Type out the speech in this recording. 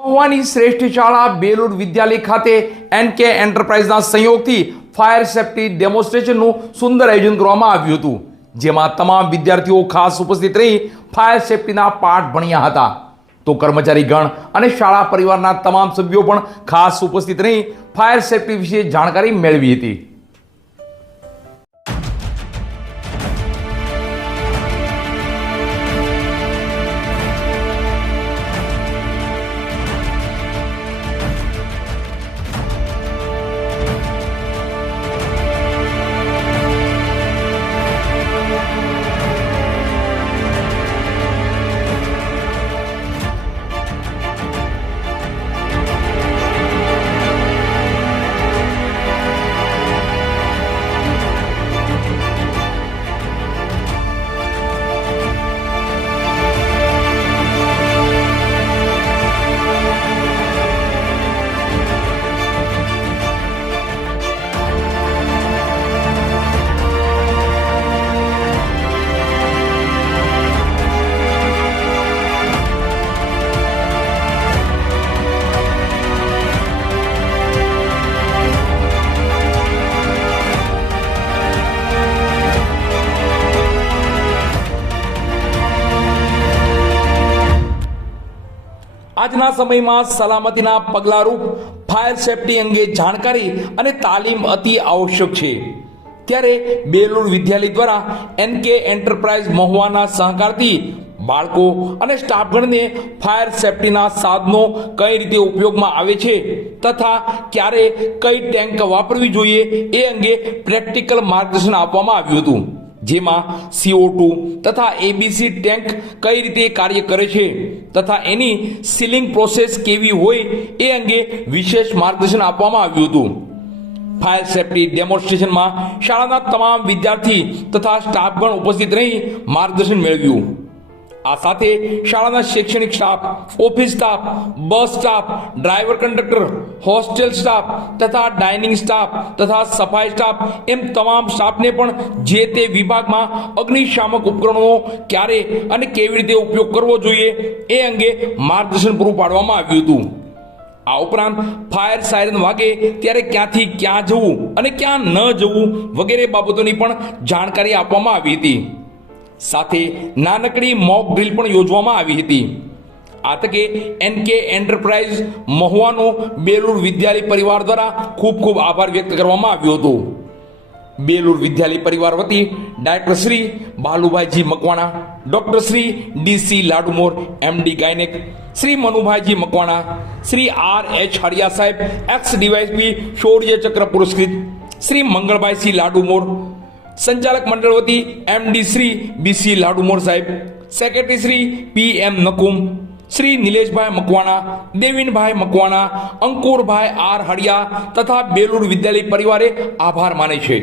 મહુવાની શ્રેષ્ઠ શાળા બેલુર વિદ્યાલય ખાતે એનકે એન્ટરપ્રાઇઝના સહયોગથી ફાયર સેફટી ડેમોન્સ્ટ્રેશનનું સુંદર આયોજન કરવામાં આવ્યું હતું, જેમાં તમામ વિદ્યાર્થીઓ ખાસ ઉપસ્થિત રહી ફાયર સેફટીના પાઠ ભણ્યા હતા. તો કર્મચારીગણ અને શાળા પરિવારના તમામ સભ્યો પણ ખાસ ઉપસ્થિત રહી ફાયર સેફટી વિશે જાણકારી મેળવી હતી. આજના સમયમાં સલામતીના પગલારૂપ ફાયર સેફટી અંગે જાણકારી અને તાલીમ અતિ આવશ્યક છે. ત્યારે બેલુર વિદ્યાલય દ્વારા એનકે એન્ટરપ્રાઇઝ મહુવાના સહકારથી બાળકો અને સ્ટાફગણને ફાયર સેફટીના સાધનો કઈ રીતે ઉપયોગમાં આવે છે તથા ક્યારે કઈ ટેન્ક વાપરવી જોઈએ એ અંગે પ્રેક્ટિકલ માર્ગદર્શન આપવામાં આવ્યું હતું, જેમાં CO2 તથા એબીસી ટેન્ક કઈ રીતે કાર્ય કરે છે તથા એની સીલિંગ પ્રોસેસ કેવી હોય એ અંગે વિશેષ માર્ગદર્શન આપવામાં આવ્યું હતું. ફાયર સેફટી ડેમોન્સ્ટ્રેશનમાં શાળાના તમામ વિદ્યાર્થી તથા સ્ટાફગણ ઉપસ્થિત રહી માર્ગદર્શન મેળવ્યું. આ સાથે શાળાના શૈક્ષણિક staff, office staff, bus staff, driver conductor, hostel staff તથા ડાઇનિંગ સ્ટાફ તથા સફાઈ સ્ટાફ એમ તમામ સ્ટાફને પણ જે તે વિભાગમાં અગ્નિશામક ઉપકરણો ક્યારે અને કેવી રીતે ઉપયોગ કરવો જોઈએ એ અંગે માર્ગદર્શન પૂરું પાડવામાં આવ્યું હતું. આ ઉપરાંત ફાયર સાયરન વાગે ત્યારે ક્યાંથી ક્યાં જવું અને ક્યાં ન જવું વગેરે બાબતોની પણ જાણકારી આપવામાં આવી હતી. સાથે નાનકડી મોક ડ્રીલ પણ યોજવામાં આવી હતી. આ તકે એનકે એન્ટરપ્રાઇઝ મહુવાનો બેલુર વિદ્યાલય પરિવાર દ્વારા ખૂબ ખૂબ આભાર વ્યક્ત કરવામાં આવ્યો હતો. બેલુર વિદ્યાલય પરિવાર વતી director Shri Balubhaiji Makwana, doctor Shri DC Ladumor MD gynaec, Shri Manubhaiji Makwana, Shri RH Hariya સાહેબ એક્સ ડીવાયએસપી શૌર્ય ચક્ર પુરસ્કૃત, શ્રી મંગળભાઈસિંહ લાડુમોર, સંચાલક મંડળ વતી MD શ્રી BC લાડુમોર સાહેબ, સેક્રેટરી શ્રી PM નકુમ, શ્રી નિલેશભાઈ મકવાણા, દેવિનભાઈ મકવાણા, અંકુરભાઈ R હડિયા તથા બેલુર વિદ્યાલય પરિવારે આભાર માને છે.